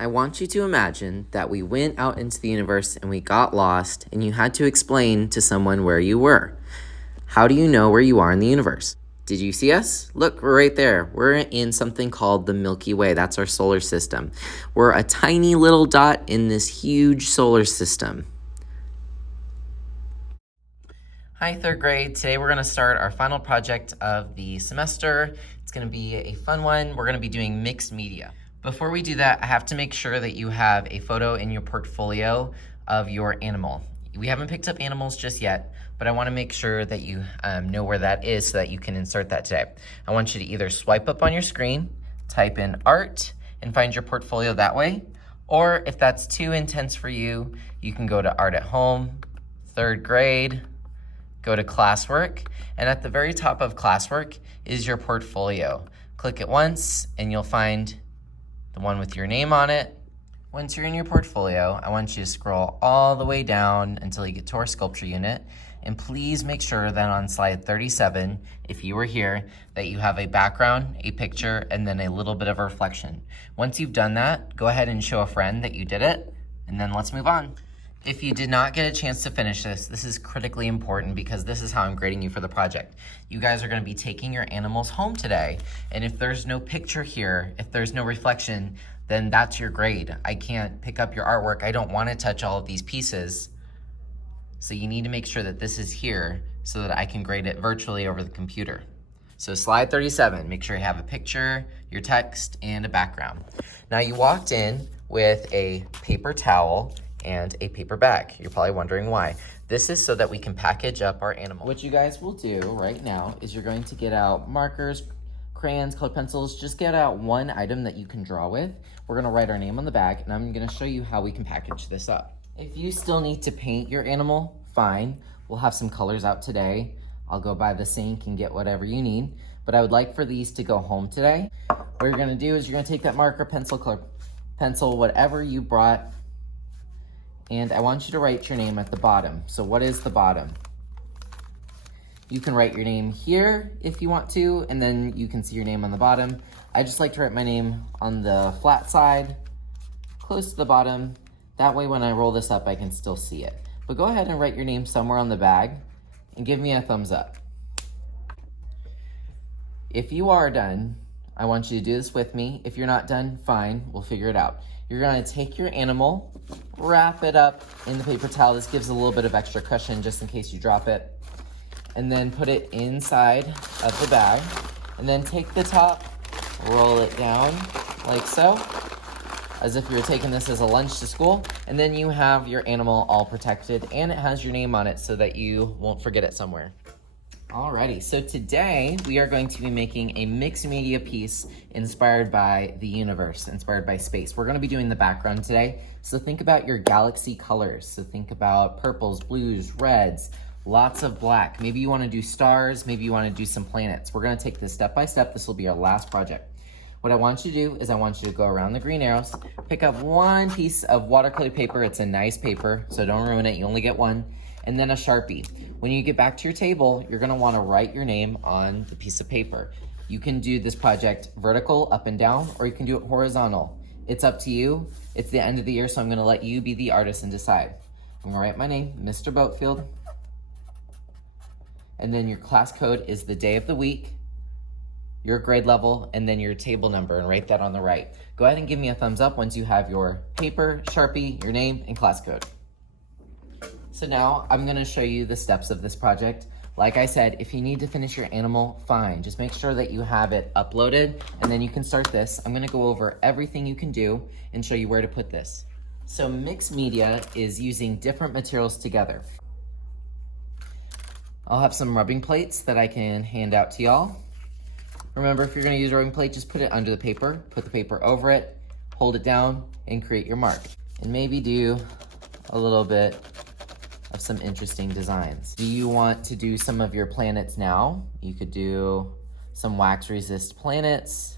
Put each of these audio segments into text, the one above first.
I want you to imagine that we went out into the universe and we got lost and you had to explain to someone where you were. How do you know where you are in the universe? Did you see us? Look, we're right there. We're in something called the Milky Way. That's our solar system. We're a tiny little dot in this huge solar system. Hi, third grade. Today we're going to start our final project of the semester. It's going to be a fun one. We're going to be doing mixed media. Before we do that, I have to make sure that you have a photo in your portfolio of your animal. We haven't picked up animals just yet, but I want to make sure that you know where that is so that you can insert that today. I want you to either swipe up on your screen, type in art, and find your portfolio that way. Or if that's too intense for you, you can go to art at home, third grade, go to classwork, and at the very top of classwork is your portfolio. Click it once and you'll find the one with your name on it. Once you're in your portfolio, I want you to scroll all the way down until you get to our sculpture unit. And please make sure that on slide 37, if you were here, that you have a background, a picture, and then a little bit of a reflection. Once you've done that, go ahead and show a friend that you did it, and then let's move on. If you did not get a chance to finish this is critically important because this is how I'm grading you for the project. You guys are going to be taking your animals home today, and if there's no picture here, if there's no reflection, then that's your grade. I can't pick up your artwork. I don't want to touch all of these pieces, so you need to make sure that this is here so that I can grade it virtually over the computer. So slide 37, make sure you have a picture, your text, and a background. Now you walked in with a paper towel and a paper bag. You're probably wondering why. This is so that we can package up our animal. What you guys will do right now is you're going to get out markers, crayons, colored pencils. Just get out one item that you can draw with. We're gonna write our name on the bag, and I'm gonna show you how we can package this up. If you still need to paint your animal, fine. We'll have some colors out today. I'll go by the sink and get whatever you need, but I would like for these to go home today. What you're gonna do is you're gonna take that marker, pencil, color pencil, whatever you brought, and I want you to write your name at the bottom. So what is the bottom? You can write your name here if you want to, and then you can see your name on the bottom. I just like to write my name on the flat side, close to the bottom. That way when I roll this up, I can still see it. But go ahead and write your name somewhere on the bag and give me a thumbs up. If you are done, I want you to do this with me. If you're not done, fine, we'll figure it out. You're gonna take your animal, wrap it up in the paper towel. This gives a little bit of extra cushion just in case you drop it. And then put it inside of the bag. And then take the top, roll it down like so, as if you were taking this as a lunch to school. And then you have your animal all protected and it has your name on it so that you won't forget it somewhere. Alrighty, so today we are going to be making a mixed media piece inspired by the universe, inspired by space. We're gonna be doing the background today, so think about your galaxy colors. So think about purples, blues, reds, lots of black. Maybe you wanna do stars, maybe you wanna do some planets. We're gonna take this step by step. This will be our last project. What I want you to do is I want you to go around the green arrows, pick up one piece of watercolor paper. It's a nice paper, so don't ruin it, you only get one. And then a Sharpie. When you get back to your table, you're gonna wanna write your name on the piece of paper. You can do this project vertical, up and down, or you can do it horizontal. It's up to you. It's the end of the year, so I'm gonna let you be the artist and decide. I'm gonna write my name, Mr. Boatfield. And then your class code is the day of the week, your grade level, and then your table number, and write that on the right. Go ahead and give me a thumbs up once you have your paper, Sharpie, your name, and class code. So now I'm gonna show you the steps of this project. Like I said, if you need to finish your animal, fine. Just make sure that you have it uploaded and then you can start this. I'm gonna go over everything you can do and show you where to put this. So mixed media is using different materials together. I'll have some rubbing plates that I can hand out to y'all. Remember, if you're gonna use a rubbing plate, just put it under the paper, put the paper over it, hold it down, and create your mark. And maybe do a little bit of some interesting designs. Do you want to do some of your planets now? You could do some wax resist planets.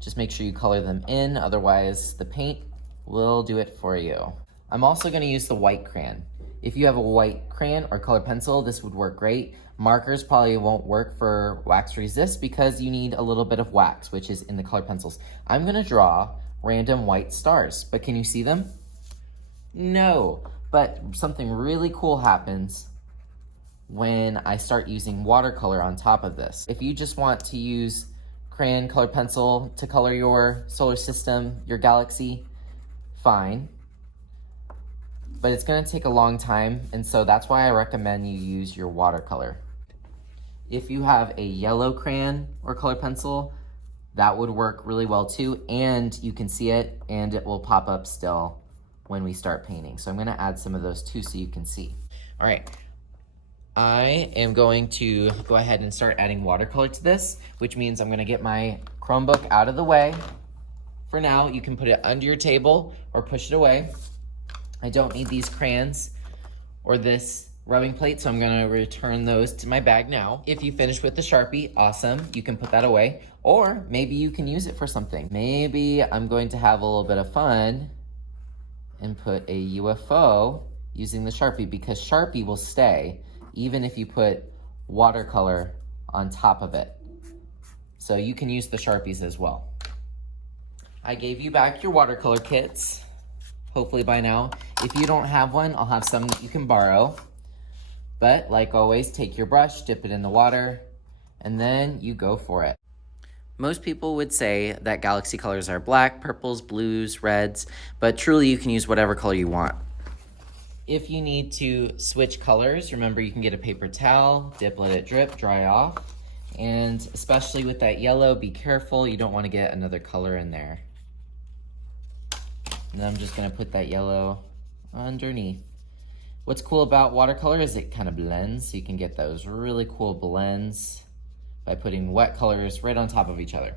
Just make sure you color them in, otherwise the paint will do it for you. I'm also gonna use the white crayon. If you have a white crayon or colored pencil, this would work great. Markers probably won't work for wax resist because you need a little bit of wax, which is in the colored pencils. I'm gonna draw random white stars. But can you see them? No, but something really cool happens when I start using watercolor on top of this. If you just want to use crayon colored pencil to color your solar system, your galaxy, fine. But it's gonna take a long time, and so that's why I recommend you use your watercolor. If you have a yellow crayon or colored pencil, that would work really well too, and you can see it, and it will pop up still when we start painting. So I'm gonna add some of those too so you can see. All right. I am going to go ahead and start adding watercolor to this, which means I'm gonna get my Chromebook out of the way. For now, you can put it under your table or push it away. I don't need these crayons or this rubbing plate, so I'm gonna return those to my bag now. If you finish with the Sharpie, awesome, you can put that away, or maybe you can use it for something. Maybe I'm going to have a little bit of fun and put a UFO using the Sharpie, because Sharpie will stay even if you put watercolor on top of it. So you can use the Sharpies as well. I gave you back your watercolor kits, hopefully by now. If you don't have one, I'll have some that you can borrow. But like always, take your brush, dip it in the water, and then you go for it. Most people would say that galaxy colors are black, purples, blues, reds, but truly you can use whatever color you want. If you need to switch colors, remember you can get a paper towel, let it drip, dry off. And especially with that yellow, be careful, you don't want to get another color in there. And then I'm just gonna put that yellow underneath. What's cool about watercolor is it kind of blends, so you can get those really cool blends by putting wet colors right on top of each other.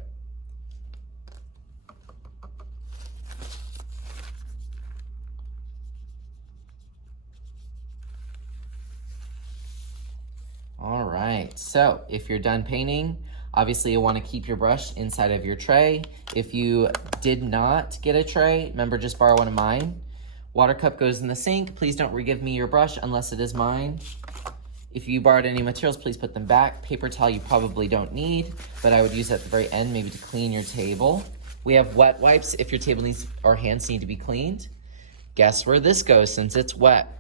All right, so if you're done painting, obviously you'll want to keep your brush inside of your tray. If you did not get a tray, remember, just borrow one of mine. Water cup goes in the sink. Please don't re-give me your brush unless it is mine. If you borrowed any materials, please put them back. Paper towel you probably don't need, but I would use it at the very end, maybe to clean your table. We have wet wipes if your table needs, or hands need to be cleaned. Guess where this goes since it's wet?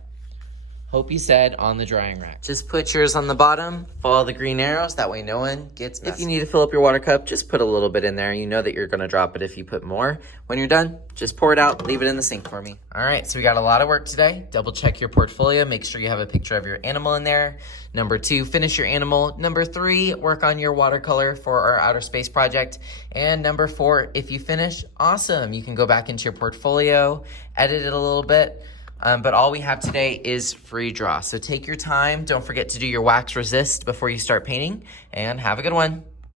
Hope you said on the drying rack. Just put yours on the bottom, follow the green arrows, that way no one gets messy. If you need to fill up your water cup, just put a little bit in there. You know that you're gonna drop it if you put more. When you're done, just pour it out, leave it in the sink for me. All right, so we got a lot of work today. Double check your portfolio, make sure you have a picture of your animal in there. Number 2, finish your animal. Number 3, work on your watercolor for our outer space project. And number 4, if you finish, awesome. You can go back into your portfolio, edit it a little bit. But all we have today is free draw. So take your time. Don't forget to do your wax resist before you start painting, and have a good one.